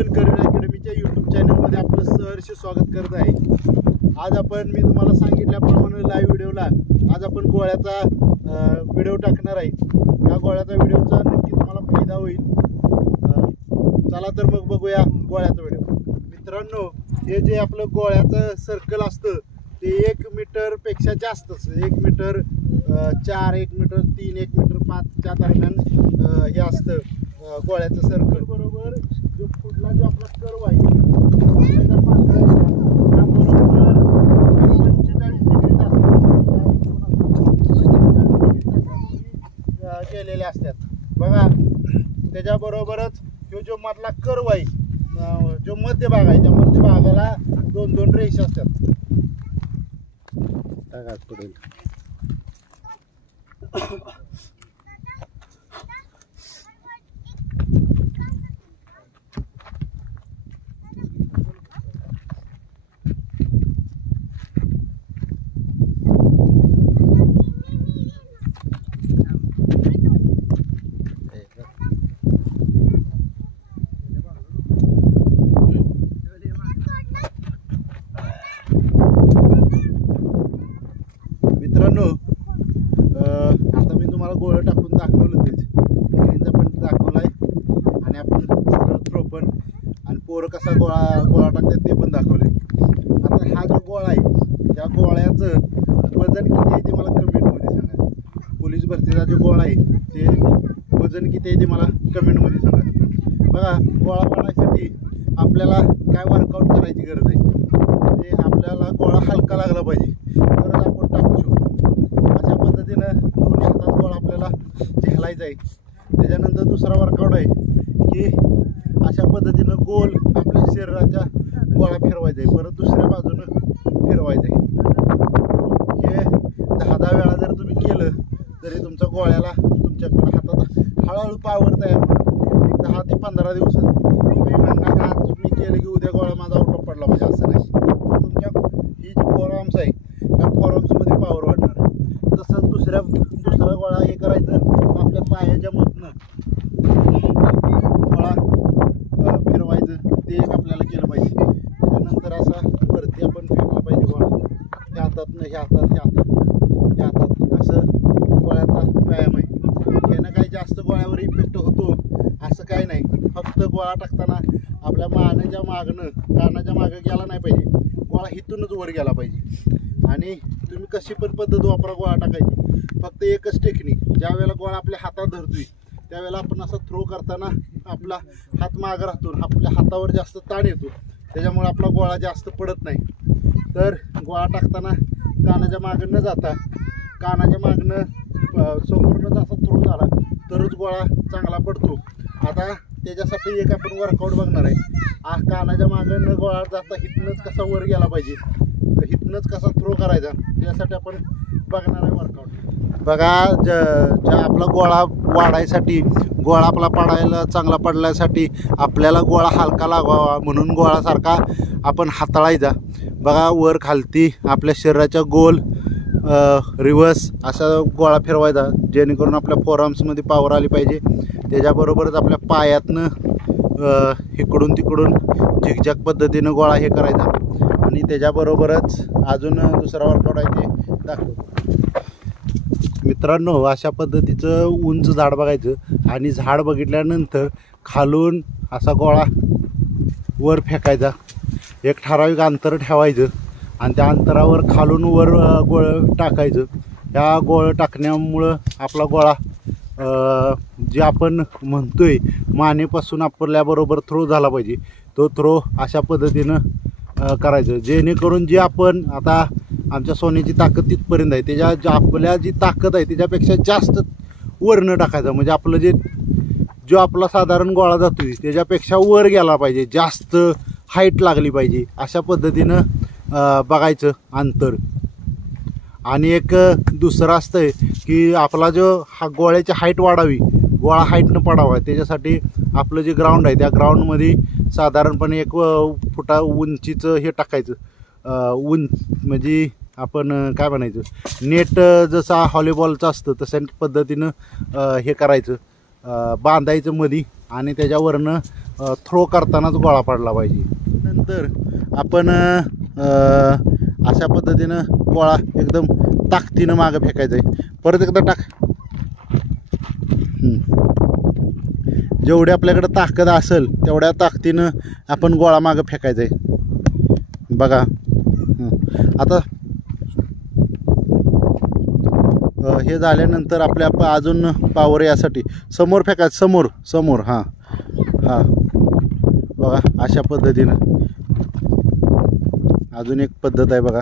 One career अकॅडमीच्या YouTube चॅनलमध्ये आपलं सहर्ष स्वागत करत आहे। आज आपण मी तुम्हाला सांगितल्याप्रमाणे लाईव्ह व्हिडिओला आज आपण गोळ्याचा व्हिडिओ टाकणार आहे। या गोळ्याचा व्हिडिओचा नक्की तुम्हाला फायदा होईल। चला तर मग बघूया गोळ्याचा व्हिडिओ। मित्रांनो, हे जे आपलं गोळ्याचं सर्कल असतं ते 1 मीटर पेक्षा जास्तच 1 मीटर 4, 1 मीटर 3, 1 मीटर 5 च्या दरम्यान हे असतं गोळ्याचं सर्कल। बरोबर जो पुढला जो आपला कर्व आहे त्याच्या पातळीला त्याबरोबर 45 डिग्री केलेले असतात बघा। त्याच्याबरोबरच ह्यो जो मधला कर्व आहे जो मध्य भाग आहे त्या मध्य भागाला 2-2 रेषा असतात। पुढील मित्रांनो, आता मी तुम्हाला गोळा टाकून दाखवलं तेच स्क्रीनचा पण दाखवलाय आणि आपण सरळ थ्रो पण आणि पोरं कसा गोळा टाकतात ते पण दाखवले। आता हा जो गोळा आहे त्या गोळ्याचं वजन किती आहे ते मला कमेंटमध्ये सांगा। पोलीस भरतीचा जो गोळा आहे ते वजन किती आहे ते मला कमेंटमध्ये सांगा। बघा, गोळा पाडण्यासाठी आपल्याला काय वर्कआउट करायची गरज आहे, म्हणजे आपल्याला गोळा हलका लागला पाहिजे तरच आपण टाकू शकतो। अशा पद्धतीनं दोन्ही हातात गोळा आपल्याला झेलायचा आहे। त्याच्यानंतर दुसरा वर्कआउट आहे की अशा पद्धतीनं गोल आपल्या शरीराच्या गोळा फिरवायचा आहे, परत दुसऱ्या बाजूनं फिरवायचं आहे। हे 10-10 वेळा जर तुम्ही केलं तरी तुमच्या गोळ्याला तुमच्याकडे हातात हळूहळू पावर तयार होईल। एक 10 ते 15 दिवसात तुम्ही म्हणणार आज तुम्ही केलं की उद्या गोळा माझा आउट ऑफ पडला पाहिजे असं नाही। तुमच्या ही जी फॉरआर्म्स आहे त्या फॉरआर्म्समध्ये पावर वाढणार। तसंच दुसरा गोळा हे करायचं आपल्या पायाच्या मधनं गोळा फिरवायचं, ते एक आपल्याला केलं पाहिजे। त्याच्यानंतर असा वरती आपण फेकला पाहिजे गोळा, ह्या हातातनं ह्या हातात असं गोळ्याचा व्यायाम आहे। यानं काही जास्त गोळ्यावर इफेक्ट होतो असं काही नाही, फक्त गोळा टाकताना आपल्या मानेच्या मागनं कानाच्या मागं गेला नाही पाहिजे, गोळा इथूनच वर गेला पाहिजे। आणि तुम्ही कशी पण पद्धत वापरा गोळा टाकायची, फक्त एकच टेक्निक, ज्या वेळेला गोळा आपल्या हातात धरतोय त्यावेळेला आपण असं थ्रो करताना आपला हात मागं राहतो, आपल्या हातावर जास्त ताण येतो, त्याच्यामुळे आपला गोळा जास्त पडत नाही। तर गोळा टाकताना कानाच्या मागं न जाता कानाच्या मागनं समोरनंच असा थ्रो झाला तरच गोळा चांगला पडतो। आता त्याच्यासाठी एक आपण वर्कआउट बघणार आहे। कानाच्या मागं न गोळा जाता हिथनंच कसा वर गेला पाहिजे, हिथनंच कसा थ्रो करायचा त्यासाठी आपण बघणार आहे वर्कआउट। बघा, ज्या आपला गोळा वाढायसाठी, गोळा आपला पाडायला चांगला पडल्यासाठी आपल्याला गोळा हलका लागावा म्हणून गोळासारखा आपण हाताळायचा। बघा, वर खालती आपल्या शरीराच्या गोल रिव्हर्स असा गोळा फिरवायचा, जेणेकरून आपल्या फोरआर्म्समध्ये पावर आली पाहिजे। त्याच्याबरोबरच आपल्या पायातनं इकडून तिकडून झिकझॅक पद्धतीनं गोळा हे करायचा। आणि त्याच्याबरोबरच अजून दुसरा वर्कआउट आहे ते दाखवतो। मित्रांनो, अशा पद्धतीचं उंच झाड बघायचं आणि झाड बघितल्यानंतर खालून असा गोळा वर फेकायचा, एक ठराविक अंतर ठेवायचं आणि त्या अंतरावर खालून वर गोळ टाकायचं। या गोळ टाकण्यामुळं आपला गोळा जे आपण म्हणतोय मानेपासून आपल्याबरोबर थ्रो झाला पाहिजे, तो थ्रो अशा पद्धतीनं करायचं, जेणेकरून जे आपण आता आमच्या सोन्याची ताकद तिथपर्यंत आहे त्याच्या आपल्या जी ताकद आहे त्याच्यापेक्षा जास्त वर न टाकायचं, म्हणजे आपलं जो आपला साधारण गोळा जातोय त्याच्यापेक्षा वर गेला पाहिजे, जास्त हाईट लागली पाहिजे, अशा पद्धतीनं बघायचं अंतर। आणि एक दुसरं असतं की आपला जो हा गोळ्याची हाईट वाढावी, गोळा हाईटनं पडावा, त्याच्यासाठी आपलं जे ग्राउंड आहे त्या ग्राउंडमध्ये साधारणपणे 1 फुटा उंचीचं हे टाकायचं, म्हणजे आपण काय म्हणायचं नेट जसा व्हॉलीबॉलचं असतं तशा पद्धतीनं हे करायचं, बांधायचं मध्ये आणि त्याच्यावरनं थ्रो करतानाच गोळा पडला पाहिजे. नंतर आपण अशा पद्धतीनं गोळा एकदम ताकदीनं मागं फेकायचं आहे. परत एकदा टाक. जेवढी आपल्याकडं ताकद असेल तेवढ्या ताकदीनं आपण गोळा मागं फेकायचा आहे. बघा आता हे झाल्यानंतर आपल्या अजून पावर यासाठी समोर फेकायचं. समोर समोर हां हां बघा अशा पद्धतीनं. अजून एक पद्धत आहे बघा.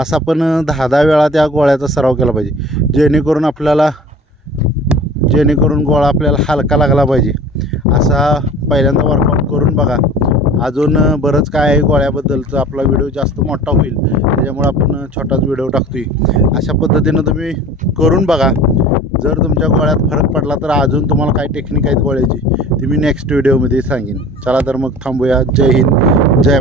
असं आपण 10-10 वेळा त्या गोळ्याचा सराव केला पाहिजे, जेणेकरून गोळा आपल्याला हलका लागला पाहिजे. असा पहिल्यांदा वर्कआउट करून बघा. अजून बरंच काय आहे गोळ्याबद्दलचं. आपला व्हिडिओ जास्त मोठा होईल त्याच्यामुळे आपण छोटाच व्हिडिओ टाकतोय. अशा पद्धतीनं तुम्ही करून बघा. जर तुमच्या गोळ्यात फरक पडला तर अजून तुम्हाला काय टेक्निक आहेत गोळ्याची ती मी नेक्स्ट व्हिडिओमध्ये सांगेन. चला तर मग थांबूया. जय हिंद, जय